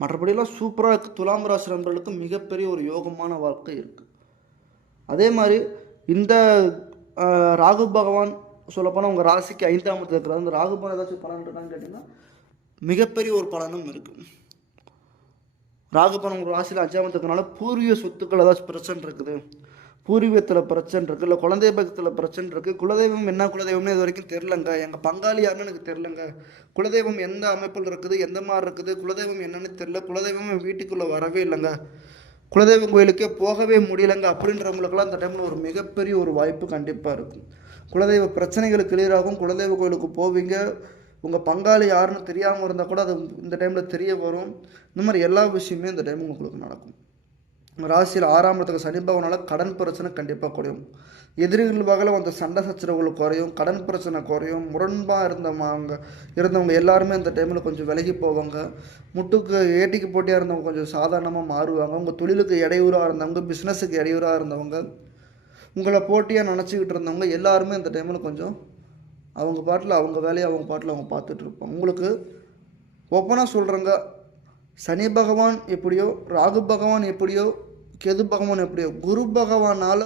மற்றபடிலாம் சூப்பராக இருக்குது. துலாம் ராசி நண்பர்களுக்கு மிகப்பெரிய ஒரு யோகமான வாழ்க்கை இருக்குது. அதே மாதிரி இந்த ராகு பகவான் சொல்லப்போனால் உங்கள் ராசிக்கு 5ஆம் இடத்துல இருக்கிறார். அந்த ராகு பகவான் ஏதாச்சும் பலன் இருக்கான்னு கேட்டிங்கன்னா மிகப்பெரிய ஒரு பலனும் இருக்குது. ராகு பகவான் உங்கள் ராசியில் 5ஆம் இடத்துக்குனால பூர்வீக சொத்துக்கள் ஏதாச்சும் பிரச்சனை இருக்குது, பூர்வீகத்தில் பிரச்சனை இருக்குது, இல்லை குழந்தை பக்கத்தில் பிரச்சனை இருக்குது, குலதெய்வம் என்ன குலதெய்வம்னு இது வரைக்கும் தெரிலங்க, எங்கள் பங்காளி யாருன்னு எனக்கு தெரிலங்க, குலதெய்வம் எந்த அமைப்பில் இருக்குது, எந்த மாதிரி இருக்குது, குலதெய்வம் என்னன்னு தெரில, குலதெய்வம் என் வீட்டுக்குள்ளே வரவே இல்லைங்க, குலதெய்வம் கோயிலுக்கே போகவே முடியலைங்க அப்படின்றவங்களுக்கெல்லாம் அந்த டைமில் ஒரு மிகப்பெரிய ஒரு வாய்ப்பு கண்டிப்பாக இருக்கும். குலதெய்வ பிரச்சனைகள் கிளியர் ஆகும். குலதெய்வ கோயிலுக்கு போவீங்க. உங்கள் பங்காளி யாருன்னு தெரியாமல் இருந்தால் கூட அது இந்த டைமில் தெரிய வரும். இந்த மாதிரி எல்லா விஷயமே இந்த டைம் உங்களுக்கு நடக்கும். ராசியில் 6ஆம் இடத்துக்கு சனி பகவானால் கடன் பிரச்சனை கண்டிப்பாக குறையும். எதிரிகள் வகையில் வந்த சண்டை சச்சரவுகள் குறையும், கடன் பிரச்சனை குறையும். முரண்பாக இருந்தவங்க எல்லாருமே இந்த டைமில் கொஞ்சம் விலகி போவாங்க. முட்டுக்கு ஏட்டிக்கு போட்டியாக இருந்தவங்க கொஞ்சம் சாதாரணமாக மாறுவாங்க. உங்கள் தொழிலுக்கு இடையூறாக இருந்தவங்க, பிஸ்னஸுக்கு இடையூறாக இருந்தவங்க, உங்களை போட்டியாக நினச்சிக்கிட்டு இருந்தவங்க எல்லாருமே இந்த டைமில் கொஞ்சம் அவங்க பாட்டில் அவங்க வேலையை அவங்க பாட்டில் அவங்க பார்த்துட்டு இருப்பாங்க. உங்களுக்கு ஓப்பனாக சொல்கிறேங்க, சனி பகவான் எப்படியோ, ராகு பகவான் எப்படியோ, கேது பகவான் எப்படியோ, குரு பகவானால்